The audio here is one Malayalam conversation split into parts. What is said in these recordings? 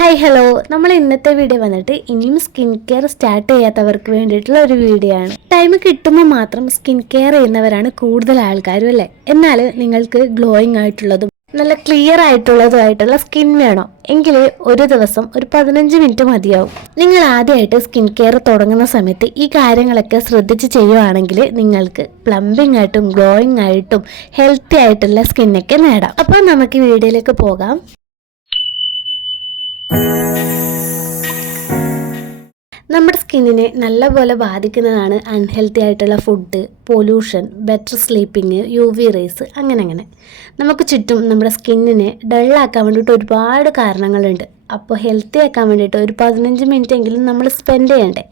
ഹായ് ഹലോ നമ്മൾ ഇന്നത്തെ വീഡിയോ വന്നിട്ട് ഇനിയും സ്കിൻ കെയർ സ്റ്റാർട്ട് ചെയ്യാത്തവർക്ക് വേണ്ടിയിട്ടുള്ള ഒരു വീഡിയോ ആണ്. ടൈം കിട്ടുമ്പോൾ മാത്രം സ്കിൻ കെയർ ചെയ്യുന്നവരാണ് കൂടുതൽ ആൾക്കാരും അല്ലേ? എന്നാൽ നിങ്ങൾക്ക് ഗ്ലോയിങ് ആയിട്ടുള്ളതും നല്ല ക്ലിയർ ആയിട്ടുള്ളതുമായിട്ടുള്ള സ്കിൻ വേണം. എങ്കിൽ ഒരു ദിവസം ഒരു പതിനഞ്ച് മിനിറ്റ് മതിയാവും. നിങ്ങൾ ആദ്യമായിട്ട് സ്കിൻ കെയർ തുടങ്ങുന്ന സമയത്ത് ഈ കാര്യങ്ങളൊക്കെ ശ്രദ്ധിച്ച് ചെയ്യുവാണെങ്കിൽ നിങ്ങൾക്ക് പ്ലംബിംഗ് ആയിട്ടും ഗ്ലോയിങ് ആയിട്ടും ഹെൽത്തി ആയിട്ടുള്ള സ്കിന്നൊക്കെ നേടാം. അപ്പോൾ നമുക്ക് വീഡിയോയിലേക്ക് പോകാം. നമ്മുടെ സ്കിന്നിനെ നല്ലപോലെ ബാധിക്കുന്നതാണ് അൺഹെൽത്തി ആയിട്ടുള്ള food pollution better sleeping U V rays അങ്ങനെ അങ്ങനെ നമുക്ക് ചുറ്റും നമ്മുടെ സ്കിന്നിനെ ഡള്ളാക്കാൻ വേണ്ടിയിട്ട് ഒരുപാട് കാരണങ്ങളുണ്ട്. അപ്പോൾ ഹെൽത്തി ആക്കാൻ വേണ്ടിയിട്ട് ഒരു പതിനഞ്ച് മിനിറ്റ് എങ്കിലും നമ്മൾ സ്പെൻഡ് ചെയ്യണ്ടേ.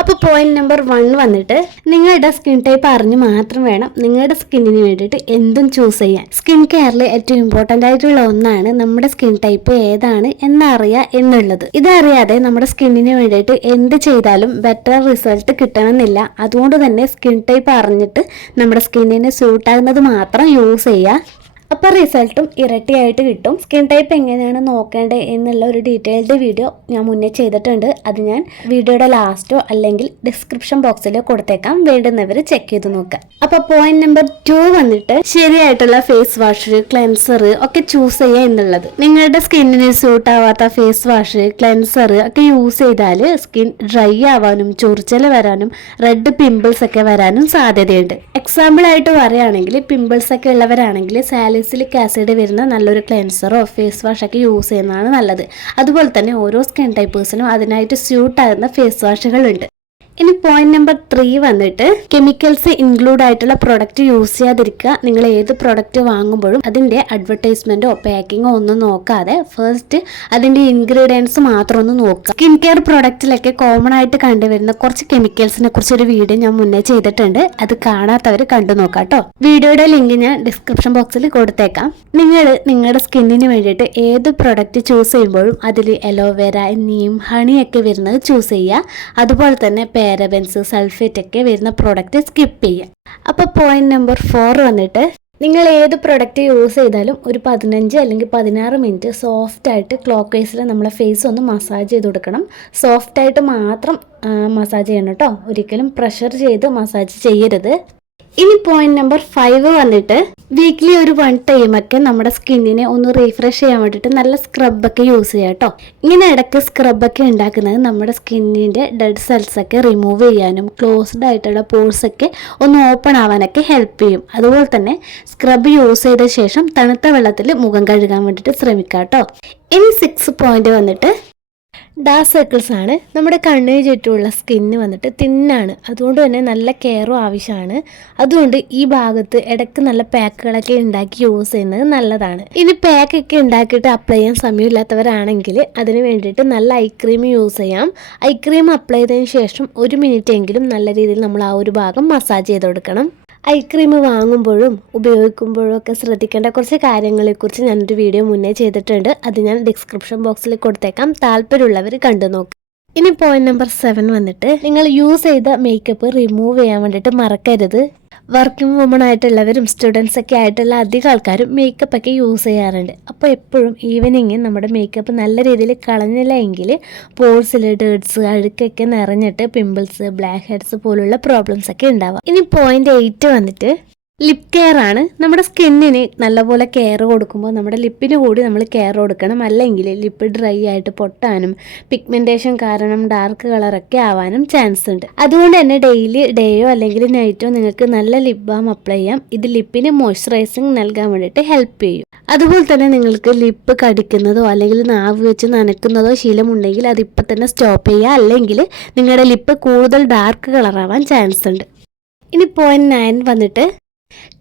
അപ്പോൾ പോയിന്റ് നമ്പർ വൺ വന്നിട്ട് നിങ്ങളുടെ സ്കിൻ ടൈപ്പ് അറിഞ്ഞ് മാത്രം വേണം നിങ്ങളുടെ സ്കിന്നിന് വേണ്ടിയിട്ട് എന്തും ചൂസ് ചെയ്യാൻ. സ്കിൻ കെയറിൽ ഏറ്റവും ഇമ്പോർട്ടന്റ് ആയിട്ടുള്ള ഒന്നാണ് നമ്മുടെ സ്കിൻ ടൈപ്പ് ഏതാണ് എന്നറിയുക എന്നുള്ളത്. ഇതറിയാതെ നമ്മുടെ സ്കിന്നിന് വേണ്ടിയിട്ട് എന്ത് ചെയ്താലും ബെറ്റർ റിസൾട്ട് കിട്ടണമെന്നില്ല. അതുകൊണ്ട് തന്നെ സ്കിൻ ടൈപ്പ് അറിഞ്ഞിട്ട് നമ്മുടെ സ്കിന്നിന് സ്യൂട്ടാകുന്നത് മാത്രം യൂസ് ചെയ്യുക. അപ്പോൾ റിസൾട്ടും ഇരട്ടിയായിട്ട് കിട്ടും. സ്കിൻ ടൈപ്പ് എങ്ങനെയാണ് നോക്കേണ്ടത് എന്നുള്ള ഒരു ഡീറ്റെയിൽഡ് വീഡിയോ ഞാൻ മുന്നേ ചെയ്തിട്ടുണ്ട്. അത് ഞാൻ വീഡിയോയുടെ ലാസ്റ്റോ അല്ലെങ്കിൽ ഡിസ്ക്രിപ്ഷൻ ബോക്സിലോ കൊടുത്തേക്കാം. വേണ്ടുന്നവർ ചെക്ക് ചെയ്ത് നോക്കുക. അപ്പോൾ പോയിന്റ് നമ്പർ ടു വന്നിട്ട് ശരിയായിട്ടുള്ള ഫേസ് വാഷ് ക്ലെൻസർ ഒക്കെ ചൂസ് ചെയ്യുക എന്നുള്ളത്. നിങ്ങളുടെ സ്കിന്നിന് സ്യൂട്ട് ആവാത്ത ഫേസ് വാഷ് ക്ലെൻസർ ഒക്കെ യൂസ് ചെയ്താൽ സ്കിൻ ഡ്രൈ ആവാനും ചൊറിച്ചൽ വരാനും റെഡ് പിമ്പിൾസ് ഒക്കെ വരാനും സാധ്യതയുണ്ട്. എക്സാമ്പിൾ ആയിട്ട് പറയുകയാണെങ്കിൽ പിമ്പിൾസ് ഒക്കെ ഉള്ളവരാണെങ്കിൽ സാലിസിലിക് ആസിഡ് വരുന്ന നല്ലൊരു ക്ലെൻസറോ ഫേസ് വാഷൊക്കെ യൂസ് ചെയ്യുന്നതാണ് നല്ലത്. അതുപോലെ തന്നെ ഓരോ സ്കിൻ ടൈപ്പേഴ്സിനും അതിനായിട്ട് സ്യൂട്ടാകുന്ന ഫേസ് വാഷുകളുണ്ട് ഇനി പോയിന്റ് നമ്പർ ത്രീ വന്നിട്ട് കെമിക്കൽസ് ഇൻക്ലൂഡ് ആയിട്ടുള്ള പ്രൊഡക്റ്റ് യൂസ് ചെയ്യാതിരിക്കുക. നിങ്ങൾ ഏത് പ്രൊഡക്റ്റ് വാങ്ങുമ്പോഴും അതിന്റെ അഡ്വർടൈസ്മെന്റോ പാക്കിങ്ങോ ഒന്നും നോക്കാതെ ഫസ്റ്റ് അതിന്റെ ഇൻഗ്രീഡിയൻസ് മാത്രം ഒന്ന് നോക്കുക. സ്കിൻ കെയർ പ്രൊഡക്റ്റിലൊക്കെ കോമൺ ആയിട്ട് കണ്ടുവരുന്ന കുറച്ച് കെമിക്കൽസിനെ കുറിച്ച് ഒരു വീഡിയോ ഞാൻ മുന്നേ ചെയ്തിട്ടുണ്ട്. അത് കാണാത്തവർ കണ്ടു നോക്കാം കേട്ടോ. വീഡിയോയുടെ ലിങ്ക് ഞാൻ ഡിസ്ക്രിപ്ഷൻ ബോക്സിൽ കൊടുത്തേക്കാം. നിങ്ങൾ നിങ്ങളുടെ സ്കിന്നിന് വേണ്ടിയിട്ട് ഏത് പ്രൊഡക്റ്റ് ചൂസ് ചെയ്യുമ്പോഴും അതിൽ അലോവേര നീം ഹണിയൊക്കെ വരുന്നത് ചൂസ് ചെയ്യുക. അതുപോലെ തന്നെ പാരബൻസ് സൾഫേറ്റ് ഒക്കെ വരുന്ന പ്രോഡക്റ്റ് സ്കിപ്പ് ചെയ്യുക അപ്പോൾ പോയിന്റ് നമ്പർ ഫോർ വന്നിട്ട് നിങ്ങൾ ഏത് പ്രൊഡക്റ്റ് യൂസ് ചെയ്താലും ഒരു പതിനഞ്ച് അല്ലെങ്കിൽ പതിനാറ് മിനിറ്റ് സോഫ്റ്റ് ആയിട്ട് ക്ലോക്ക് വൈസിൽ നമ്മളെ ഫേസ് ഒന്ന് മസാജ് ചെയ്ത് കൊടുക്കണം. സോഫ്റ്റ് ആയിട്ട് മാത്രം മസാജ് ചെയ്യണം കേട്ടോ. ഒരിക്കലും പ്രഷർ ചെയ്ത് മസാജ് ചെയ്യരുത്. ഇനി പോയിന്റ് നമ്പർ ഫൈവ് വന്നിട്ട് വീക്ക്ലി ഒരു വൺ ടൈം ഒക്കെ നമ്മുടെ സ്കിന്നിനെ ഒന്ന് റീഫ്രഷ് ചെയ്യാൻ വേണ്ടിയിട്ട് നല്ല സ്ക്രബൊക്കെ യൂസ് ചെയ്യാം കേട്ടോ ഇങ്ങനെ ഇടയ്ക്ക് സ്ക്രബൊക്കെ ഉണ്ടാക്കുന്നത് നമ്മുടെ സ്കിന്നിന്റെ ഡെഡ് സെൽസ് ഒക്കെ റിമൂവ് ചെയ്യാനും ക്ലോസ്ഡ് ആയിട്ടുള്ള പോഴ്സ് ഒക്കെ ഒന്ന് ഓപ്പൺ ആവാനൊക്കെ ഹെൽപ്പ് ചെയ്യും. അതുപോലെ തന്നെ സ്ക്രബ് യൂസ് ചെയ്ത ശേഷം തണുത്ത വെള്ളത്തിൽ മുഖം കഴുകാൻ വേണ്ടിയിട്ട് ശ്രമിക്കാം കേട്ടോ ഇനി സിക്സ് പോയിന്റ് വന്നിട്ട് ഡാർക്ക് സർക്കിൾസ് ആണ്. നമ്മുടെ കണ്ണിന് ചുറ്റുമുള്ള സ്കിന്ന് വന്നിട്ട് തിന്നാണ്. അതുകൊണ്ട് തന്നെ നല്ല കെയറും ആവശ്യമാണ്. അതുകൊണ്ട് ഈ ഭാഗത്ത് ഇടയ്ക്ക് നല്ല പാക്കുകളൊക്കെ ഉണ്ടാക്കി യൂസ് ചെയ്യുന്നത് നല്ലതാണ്. ഇനി പാക്കൊക്കെ ഉണ്ടാക്കിയിട്ട് അപ്ലൈ ചെയ്യാൻ സമയമില്ലാത്തവരാണെങ്കിൽ അതിന് വേണ്ടിയിട്ട് നല്ല ഐ ക്രീം യൂസ് ചെയ്യാം. ഐ ക്രീം അപ്ലൈ ചെയ്തതിന് ശേഷം ഒരു മിനിറ്റ് എങ്കിലും നല്ല രീതിയിൽ നമ്മൾ ആ ഒരു ഭാഗം മസാജ് ചെയ്ത് കൊടുക്കണം. ഐ ക്രീം വാങ്ങുമ്പോഴും ഉപയോഗിക്കുമ്പോഴും ഒക്കെ ശ്രദ്ധിക്കേണ്ട കുറച്ച് കാര്യങ്ങളെക്കുറിച്ച് ഞാനൊരു വീഡിയോ മുന്നേ ചെയ്തിട്ടുണ്ട്. അത് ഞാൻ ഡിസ്ക്രിപ്ഷൻ ബോക്സിൽ കൊടുത്തേക്കാം. താല്പര്യമുള്ളവർ കണ്ടു നോക്കുക ഇനി പോയിന്റ് നമ്പർ സെവൻ വന്നിട്ട് നിങ്ങൾ യൂസ് ചെയ്ത മേക്കപ്പ് റിമൂവ് ചെയ്യാൻ വേണ്ടിയിട്ട് മറക്കരുത്. വർക്കിംഗ് വുമൺ ആയിട്ടുള്ളവരും സ്റ്റുഡൻസ് ഒക്കെ ആയിട്ടുള്ള അധികം ആൾക്കാരും മേക്കപ്പ് ഒക്കെ യൂസ് ചെയ്യാറുണ്ട്. അപ്പോൾ എപ്പോഴും ഈവനിങ് നമ്മുടെ മേക്കപ്പ് നല്ല രീതിയിൽ കളഞ്ഞില്ല എങ്കിൽ പോൾസിൽ ഡേർട്സ് അഴുക്കൊക്കെ നിറഞ്ഞിട്ട് പിമ്പിൾസ് ബ്ലാക്ക് ഹെഡ്സ് പോലുള്ള പ്രോബ്ലംസ് ഒക്കെ ഉണ്ടാവാം. ഇനി പോയിന്റ് എയ്റ്റ് വന്നിട്ട് ലിപ് കെയർ ആണ്. നമ്മുടെ സ്കിന്നിന് നല്ലപോലെ കെയർ കൊടുക്കുമ്പോൾ നമ്മുടെ ലിപ്പിന് കൂടി നമ്മൾ കെയർ കൊടുക്കണം. അല്ലെങ്കിൽ ലിപ്പ് ഡ്രൈ ആയിട്ട് പൊട്ടാനും പിഗ്മെന്റേഷൻ കാരണം ഡാർക്ക് കളറൊക്കെ ആവാനും ചാൻസ് ഉണ്ട്. അതുകൊണ്ട് തന്നെ ഡെയിലി ഡേയോ അല്ലെങ്കിൽ നൈറ്റോ നിങ്ങൾക്ക് നല്ല ലിപ് ബാം അപ്ലൈ ചെയ്യാം. ഇത് ലിപ്പിന് മോയ്സ്ചറൈസിങ് നൽകാൻ വേണ്ടിയിട്ട് ഹെൽപ്പ് ചെയ്യും. അതുപോലെ തന്നെ നിങ്ങൾക്ക് ലിപ്പ് കടിക്കുന്നതോ അല്ലെങ്കിൽ നാവ് വെച്ച് നനക്കുന്നതോ ശീലമുണ്ടെങ്കിൽ അത് ഇപ്പം തന്നെ സ്റ്റോപ്പ് ചെയ്യുക. അല്ലെങ്കിൽ നിങ്ങളുടെ ലിപ്പ് കൂടുതൽ ഡാർക്ക് കളറാവാൻ ചാൻസ് ഉണ്ട്. ഇനി പോയിന്റ് നയൻ വന്നിട്ട്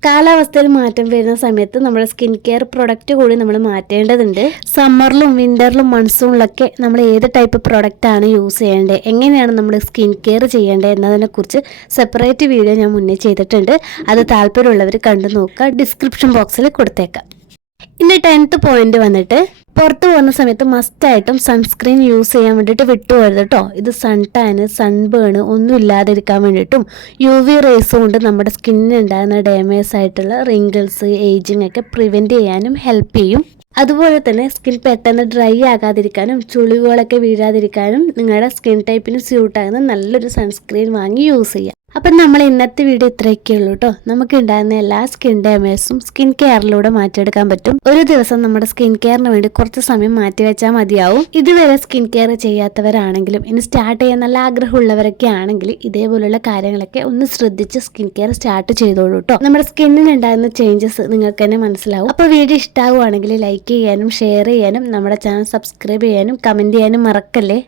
കാലാവസ്ഥയിൽ മാറ്റം വരുന്ന സമയത്ത് നമ്മുടെ സ്കിൻ കെയർ പ്രൊഡക്റ്റ് കൂടി നമ്മൾ മാറ്റേണ്ടതുണ്ട്. സമ്മറിലും വിന്ററിലും മൺസൂണിലൊക്കെ നമ്മൾ ഏത് ടൈപ്പ് പ്രൊഡക്റ്റ് ആണ് യൂസ് ചെയ്യേണ്ടത് എങ്ങനെയാണ് നമ്മൾ സ്കിൻ കെയർ ചെയ്യേണ്ടത് എന്നതിനെക്കുറിച്ച് സെപ്പറേറ്റ് വീഡിയോ ഞാൻ മുന്നേ ചെയ്തിട്ടുണ്ട്. അത് താല്പര്യമുള്ളവർ കണ്ടു നോക്കുക ഡിസ്ക്രിപ്ഷൻ ബോക്സിൽ കൊടുത്തേക്കാം. ഇനി ടെൻത്ത് പോയിന്റ് വന്നിട്ട് പുറത്ത് പോകുന്ന സമയത്ത് മസ്റ്റായിട്ടും സൺസ്ക്രീൻ യൂസ് ചെയ്യാൻ വേണ്ടിയിട്ട് വിട്ടുപോകരുത് കേട്ടോ ഇത് സൺ ടാന് സൺബേണ് ഒന്നും ഇല്ലാതിരിക്കാൻ വേണ്ടിയിട്ടും യു വി റേസ് കൊണ്ട് നമ്മുടെ സ്കിന്നിന് ഉണ്ടാകുന്ന ഡാമേജ് ആയിട്ടുള്ള റിങ്കിൾസ് ഏജിങ് ഒക്കെ പ്രിവെന്റ് ചെയ്യാനും ഹെൽപ്പ് ചെയ്യും. അതുപോലെ തന്നെ സ്കിൻ പെട്ടെന്ന് ഡ്രൈ ആകാതിരിക്കാനും ചുളിവുകളൊക്കെ വീഴാതിരിക്കാനും നിങ്ങളുടെ സ്കിൻ ടൈപ്പിന് സ്യൂട്ടാകുന്ന നല്ലൊരു സൺസ്ക്രീൻ വാങ്ങി യൂസ് ചെയ്യുക അപ്പം നമ്മൾ ഇന്നത്തെ വീഡിയോ ഇത്രയൊക്കെ ഉള്ളൂ കേട്ടോ നമുക്ക് ഉണ്ടാകുന്ന എല്ലാ സ്കിൻ ഡാമേജും സ്കിൻ കെയറിലൂടെ മാറ്റിയെടുക്കാൻ പറ്റും. ഒരു ദിവസം നമ്മുടെ സ്കിൻ കെയറിന് വേണ്ടി കുറച്ച് സമയം മാറ്റി വെച്ചാൽ മതിയാവും. ഇതുവരെ സ്കിൻ കെയർ ചെയ്യാത്തവരാണെങ്കിലും ഇനി സ്റ്റാർട്ട് ചെയ്യാൻ നല്ല ആഗ്രഹമുള്ളവരൊക്കെ ആണെങ്കിൽ ഇതേപോലുള്ള കാര്യങ്ങളൊക്കെ ഒന്ന് ശ്രദ്ധിച്ച് സ്കിൻ കെയർ സ്റ്റാർട്ട് ചെയ്തോളൂ കേട്ടോ നമ്മുടെ സ്കിന്നിന് ഉണ്ടാകുന്ന ചേഞ്ചസ് നിങ്ങൾക്ക് തന്നെ മനസ്സിലാവും. അപ്പോൾ വീഡിയോ ഇഷ്ടമാവുകയാണെങ്കിൽ ലൈക്ക് ചെയ്യാനും ഷെയർ ചെയ്യാനും നമ്മുടെ ചാനൽ സബ്സ്ക്രൈബ് ചെയ്യാനും കമന്റ് ചെയ്യാനും മറക്കല്ലേ?